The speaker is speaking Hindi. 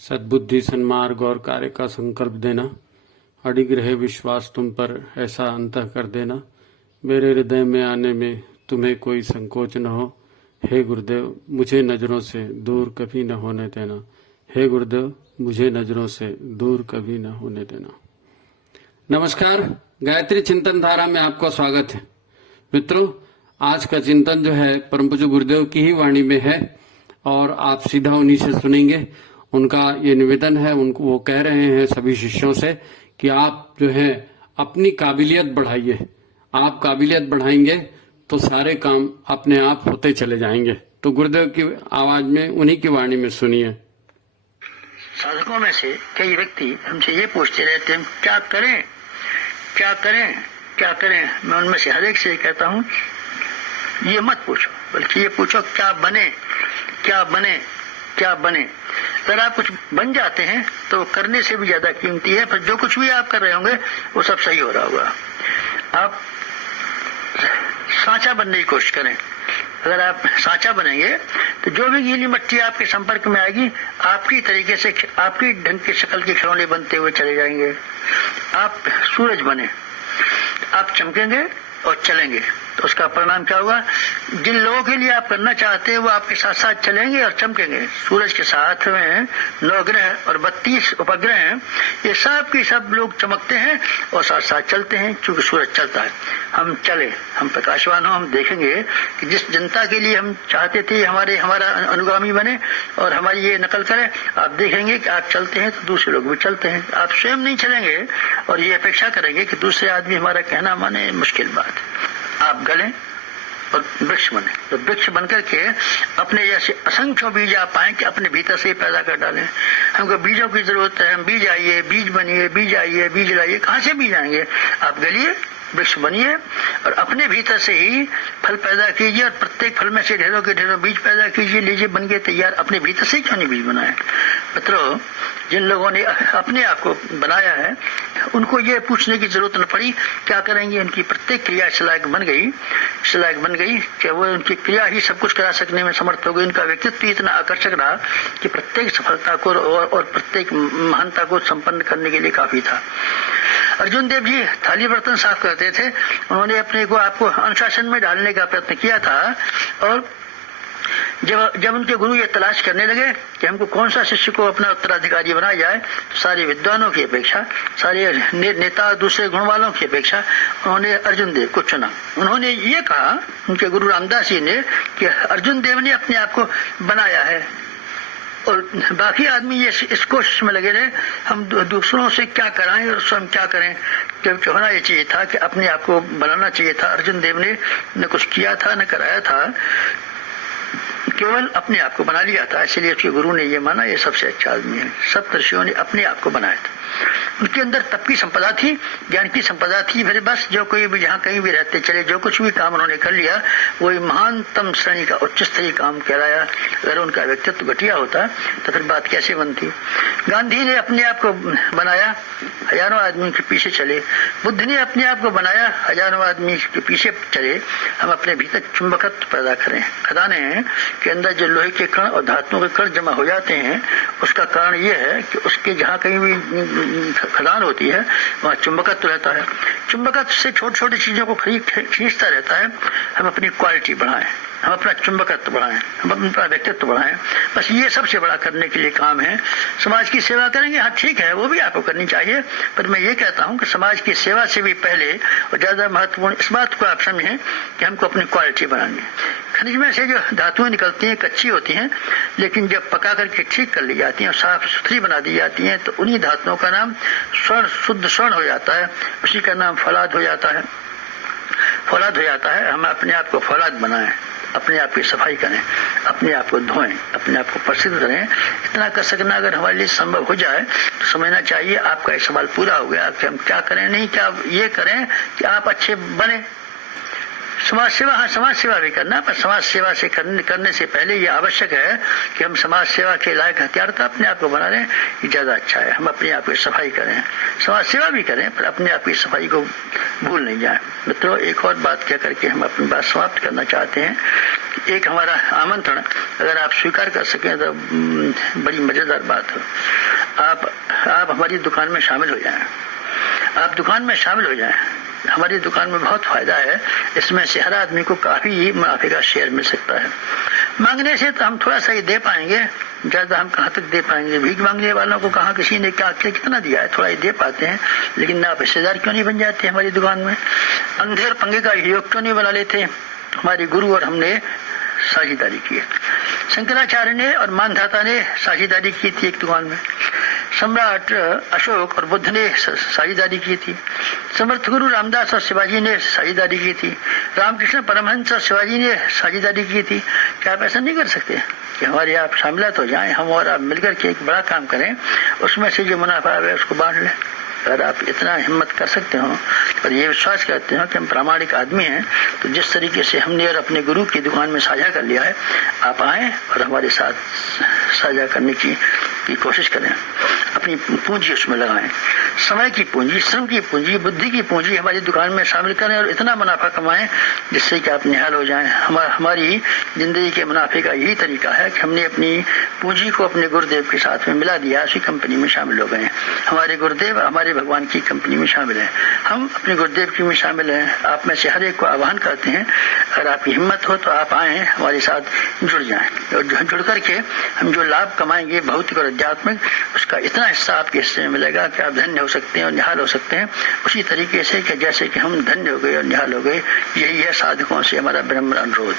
सद्बुद्धि, सन्मार्ग और कार्य का संकल्प देना, अडिग रहे विश्वास तुम पर, ऐसा अंतः कर देना, मेरे हृदय में आने में तुम्हें कोई संकोच न हो। हे गुरुदेव, मुझे नजरों से दूर कभी न होने देना। हे गुरुदेव, मुझे नजरों से दूर कभी न होने देना। नमस्कार, गायत्री चिंतन धारा में आपका स्वागत है। मित्रों, आज का चिंतन जो है परम पूज्य गुरुदेव की ही वाणी में है और आप सीधा उन्हीं से सुनेंगे। उनका ये निवेदन है, उनको वो कह रहे हैं सभी शिष्यों से कि आप जो है अपनी काबिलियत बढ़ाइए। आप काबिलियत बढ़ाएंगे तो सारे काम अपने आप होते चले जाएंगे। तो गुरुदेव की आवाज में, उन्हीं की वाणी में सुनिए। साधकों में से कई व्यक्ति हमसे ये पूछते रहते हैं, क्या करें क्या करें क्या करें। मैं उनमें से हर एक से कहता हूँ, ये मत पूछो, बल्कि ये पूछो क्या बने क्या बने क्या बने। अगर आप कुछ बन जाते हैं तो करने से भी ज्यादा कीमती है, पर जो कुछ भी आप कर रहे होंगे वो सब सही हो रहा होगा। आप सांचा बनने की कोशिश करें। अगर आप सांचा बनेंगे तो जो भी गीली मिट्टी आपके संपर्क में आएगी, आपकी तरीके से, आपकी ढंग की शक्ल के खिलौने बनते हुए चले जाएंगे। आप सूरज बने, आप चमकेंगे और चलेंगे, तो उसका परिणाम क्या होगा? जिन लोगों के लिए आप करना चाहते हैं वो आपके साथ साथ चलेंगे और चमकेंगे। सूरज के साथ में 9 ग्रह और 32 उपग्रह हैं, ये सब के सब लोग चमकते हैं और साथ साथ चलते हैं, क्योंकि सूरज चलता है। हम चले, हम प्रकाशवान हो, हम देखेंगे कि जिस जनता के लिए हम चाहते थे हमारा अनुगामी बने और हमारी ये नकल करे, आप देखेंगे कि आप चलते हैं तो दूसरे लोग भी चलते हैं। आप स्वयं नहीं चलेंगे और ये अपेक्षा करेंगे कि दूसरे आदमी हमारा कहना माने, मुश्किल बात। आप गलें और वृक्ष बने, तो वृक्ष बनकर के अपने जैसे असंख्य बीज आप पाएं कि अपने भीतर से पैदा कर डालें। हमको बीजों की जरूरत है, हम बीज आइए, बीज बनिए, बीज आइए, बीज लाइए। कहाँ से बीज आएंगे? आप गलिए, वृक्ष बनिए और अपने भीतर से ही फल पैदा कीजिए और प्रत्येक फल में से ढेरों के ढेरों बीज पैदा कीजिए। लीजिए, बन गए तैयार। अपने भीतर से ही क्यों नहीं बीज बनाए? मित्रों, जिन लोगों ने अपने आप को बनाया है उनको ये पूछने की जरूरत न पड़ी क्या करेंगे। उनकी प्रत्येक क्रिया इस लायक बन गई कि वो उनकी क्रिया ही सब कुछ करा सकने में समर्थ हो गई। उनका व्यक्तित्व इतना आकर्षक रहा कि प्रत्येक सफलता को और प्रत्येक महानता को संपन्न करने के लिए काफी था। अर्जुन देव जी थाली बर्तन साफ करते थे, उन्होंने अपने को आपको अनुशासन में डालने का प्रयत्न किया था और जब उनके गुरु ये तलाश करने लगे कि हमको कौन सा शिष्य को अपना उत्तराधिकारी बनाया जाए, तो सारे विद्वानों की अपेक्षा, सारे नेता, दूसरे गुण वालों की अपेक्षा उन्होंने अर्जुन देव को चुना। उन्होंने ये कहा, उनके गुरु रामदास जी ने, कि अर्जुन देव ने अपने आप को बनाया है और बाकी आदमी ये इस कोशिश में लगे रहे हम दूसरों से क्या कराएं और स्वयं क्या करें। जबकि होना ये चाहिए था कि अपने आप को बनाना चाहिए था। अर्जुन देव ने न कुछ किया था न कराया था, केवल अपने आप को बना लिया था। इसलिए उसके गुरु ने ये माना ये सबसे अच्छा आदमी है। सब ऋषियों ने अपने आप को बनाया था। उनके अंदर तप की संपदा थी, ज्ञान की संपदा थी। फिर बस जो कोई भी जहाँ कहीं भी रहते चले, जो कुछ भी काम उन्होंने कर लिया वो महानतम श्रेणी का उच्च स्तरीय काम कहलाया। अगर उनका व्यक्तित्व घटिया होता तो फिर बात कैसे बनती। गांधी ने अपने आप को बनाया, हजारों आदमी के पीछे चले। बुद्ध ने अपने आप को बनाया, हजारों आदमी के पीछे चले। हम अपने भीतर चुंबकत्व पैदा करें। खदाने के अंदर जो लोहे के कण और धातुओं के कण जमा हो जाते हैं, उसका कारण ये है कि उसके जहाँ कहीं भी खदान होती है वहाँ चुंबकत्व रहता है। चुंबकत्व से छोटी छोटी चीजों को खींचता रहता है। हम अपनी क्वालिटी बढ़ाएं, हम अपना चुंबकत्व बढ़ाएं, हम अपना व्यक्तित्व बढ़ाएं। बस ये सबसे बड़ा करने के लिए काम है। समाज की सेवा करेंगे, हाँ ठीक है, वो भी आपको करनी चाहिए, पर मैं ये कहता हूँ कि समाज की सेवा से भी पहले और ज्यादा महत्वपूर्ण इस बात को आप समझें कि हमको अपनी क्वालिटी बनानी है। खनिज में से जो धातुएं निकलती हैं कच्ची होती हैं, लेकिन जब पका करके ठीक कर ली जाती हैं और साफ सुथरी बना दी जाती हैं तो उन्हीं धातुओं का नाम स्वर्ण, शुद्ध स्वर्ण हो जाता है। उसी का नाम फौलाद हो जाता है। फौलाद हो जाता है। हम अपने आप को फौलाद बनाएं, अपने आप की सफाई करें, अपने आप को धोएं, अपने आप को प्रसिद्ध करें। इतना कर सकना अगर हमारे लिए संभव हो जाए तो समझना चाहिए आपका ये सवाल पूरा हो गया कि हम क्या करें। नहीं क्या ये करें कि आप अच्छे बने। समाज सेवा, हाँ समाज सेवा भी करना, पर समाज सेवा से करने से पहले ये आवश्यक है कि हम समाज सेवा के लायक हथियार तो अपने आप को बना लें, ये ज्यादा अच्छा है। हम अपने आप की सफाई करें, समाज सेवा भी करें, पर अपने आप की सफाई को भूल नहीं जाए। मित्रों, एक और बात कह करके हम अपनी बात समाप्त करना चाहते हैं एक हमारा आमंत्रण अगर आप स्वीकार कर सकें तो बड़ी मजेदार बात हो। आप हमारी दुकान में शामिल हो जाएं। आप दुकान में शामिल हो जाएं। हमारी दुकान में बहुत फायदा है। इसमें से हर आदमी को काफी मुनाफे का शेयर मिल सकता है। मांगने से तो हम थोड़ा सा ही दे पाएंगे, ज्यादा हम कहाँ तक दे पाएंगे। भीख मांगने वालों को कहाँ किसी ने क्या कितना दिया है, थोड़ा ही दे पाते हैं। लेकिन आप हिस्सेदार क्यों नहीं बन जाते हमारी दुकान में? अंधे और पंगे का योग क्यों नहीं बना लेते? हमारे गुरु और हमने साझेदारी की। शंकराचार्य ने और मानधाता ने साझेदारी की थी एक दुकान में। सम्राट अशोक और बुद्ध ने साझेदारी की थी। समर्थ गुरु रामदास और शिवाजी ने साझेदारी की थी। रामकृष्ण परमहंस और शिवाजी ने साझेदारी की थी। क्या आप ऐसा नहीं कर सकते कि हमारे आप शामिलात हो जाएं, हम और आप मिलकर के एक बड़ा काम करें, उसमें से जो मुनाफा है उसको बांट लें? अगर आप इतना हिम्मत कर सकते हो और ये विश्वास करते हो कि हम प्रामाणिक आदमी हैं, तो जिस तरीके से हमने और अपने गुरु की दुकान में साझा कर लिया है, आप आए और हमारे साथ साझा करने की कोशिश करें। अपनी पूंजी उसमें लगाएं, समय की पूंजी, श्रम की पूंजी, बुद्धि की पूंजी हमारी दुकान में शामिल करें और इतना मुनाफा कमाएं जिससे कि आप निहाल हो जाएं। हमारी जिंदगी के मुनाफे का यही तरीका है कि हमने अपनी पूंजी को अपने गुरुदेव के साथ में मिला दिया, उसी कंपनी में शामिल हो गए। हमारे गुरुदेव हमारे भगवान की कंपनी में शामिल है, हम अपने गुरुदेव की में शामिल हैं। आप में से हर एक को आह्वान करते हैं, अगर आपकी हिम्मत हो तो आप आए, हमारे साथ जुड़ जाएं और जुड़ करके हम जो लाभ कमाएंगे भौतिक और आध्यात्मिक, उसका इतना हिस्सा आपके हिस्से में मिलेगा कि आप धन्य हो सकते हैं और निहाल हो सकते हैं, उसी तरीके से कि जैसे कि हम धन्य हो गए और निहाल हो गए। यही है साधकों से हमारा ब्रह्म अनुरोध।